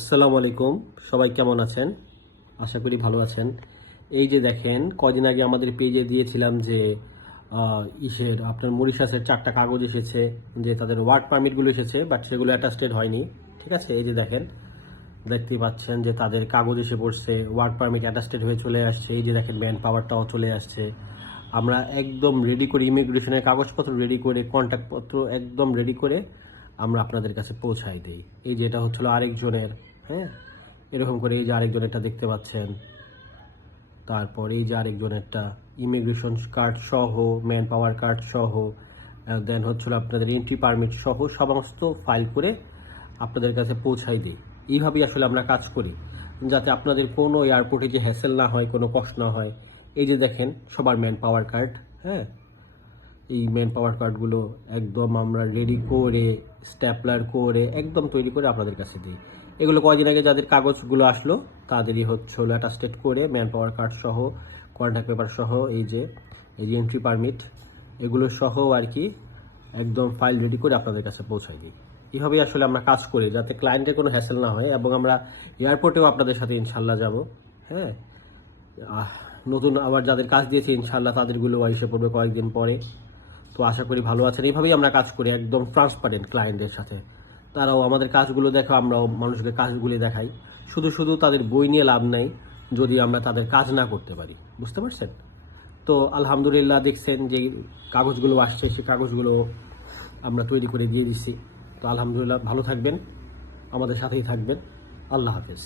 আসসালামু আলাইকুম, সবাই কেমন আছেন? আশা করি ভালো আছেন। এই যে দেখেন, কদিন আগে আমাদের পেজে দিয়েছিলাম যে আপনার মরিশাসের 4টা কাগজ এসেছে, যে তাদের ওয়ার্ক পারমিটগুলো এসেছে, বাট সেগুলো অ্যাটাস্টেড হয়নি। ঠিক আছে, এই যে দেখেন, দেখতেই পাচ্ছেন যে তাদের কাগজ এসে পড়ছে, ওয়ার্ক পারমিট অ্যাটাস্টেড হয়ে চলে আসছে। এই যে দেখেন, ম্যান পাওয়ারটাও চলে আসছে। আমরা একদম রেডি করে, ইমিগ্রেশনের কাগজপত্র রেডি করে, কন্ট্যাক্টপত্র একদম রেডি করে আমরা আপনাদের কাছে পৌঁছাই দিই। এই যে এটা হচ্ছিল আরেকজনের, হ্যাঁ, এরকম করে এই যে আরেকজনেরটা দেখতে পাচ্ছেন। তারপর এই যে আরেকজনেরটা ইমিগ্রেশন কার্ড সহ, ম্যান পাওয়ার কার্ড সহ, দেন হচ্ছিল আপনাদের এন্ট্রি পারমিট সহ সমস্ত ফাইল করে আপনাদের কাছে পৌঁছাই দিই। এইভাবেই আসলে আমরা কাজ করি, যাতে আপনাদের কোনো এয়ারপোর্টে যে হ্যাসেল না হয়, কোনো কষ্ট না হয়। এই যে দেখেন, সবার ম্যান পাওয়ার কার্ড, হ্যাঁ, এই ম্যান পাওয়ার কার্ডগুলো একদম আমরা রেডি করে, স্ট্যাপলার করে একদম তৈরি করে আপনাদের কাছে দিই। এগুলো কয়দিন আগে যাদের কাগজগুলো আসলো তাদেরই হলো অ্যাটাস্টেড করে, ম্যান পাওয়ার কার্ড সহ, কন্ট্যাক্ট পেপার সহ, এই যে এন্ট্রি পারমিট এগুলো সহ আর কি, একদম ফাইল রেডি করে আপনাদের কাছে পৌঁছাই দিই। এইভাবেই আসলে আমরা কাজ করি, যাতে ক্লায়েন্টের কোনো হ্যাসেল না হয়, এবং আমরা এয়ারপোর্টেও আপনাদের সাথে ইনশাল্লাহ যাব। হ্যাঁ, নতুন আবার যাদের কাজ দিয়েছে ইনশাল্লাহ তাদেরগুলো এসে পড়বে কয়েকদিন পরে। তো আশা করি ভালো আছেন। এইভাবেই আমরা কাজ করি, একদম ট্রান্সপারেন্ট ক্লায়েন্টের সাথে। তারাও আমাদের কাজগুলো দেখো, আমরাও মানুষকে কাজগুলি দেখাই। শুধু শুধু তাদের বই নিয়ে লাভ নাই যদি আমরা তাদের কাজ না করতে পারি, বুঝতে পারছেন? তো আলহামদুলিল্লাহ, দেখছেন যে কাগজগুলো আসছে, সেই কাগজগুলো আমরা তৈরি করে দিয়ে দিচ্ছি। তো আলহামদুলিল্লাহ, ভালো থাকবেন, আমাদের সাথেই থাকবেন। আল্লাহ হাফেজ।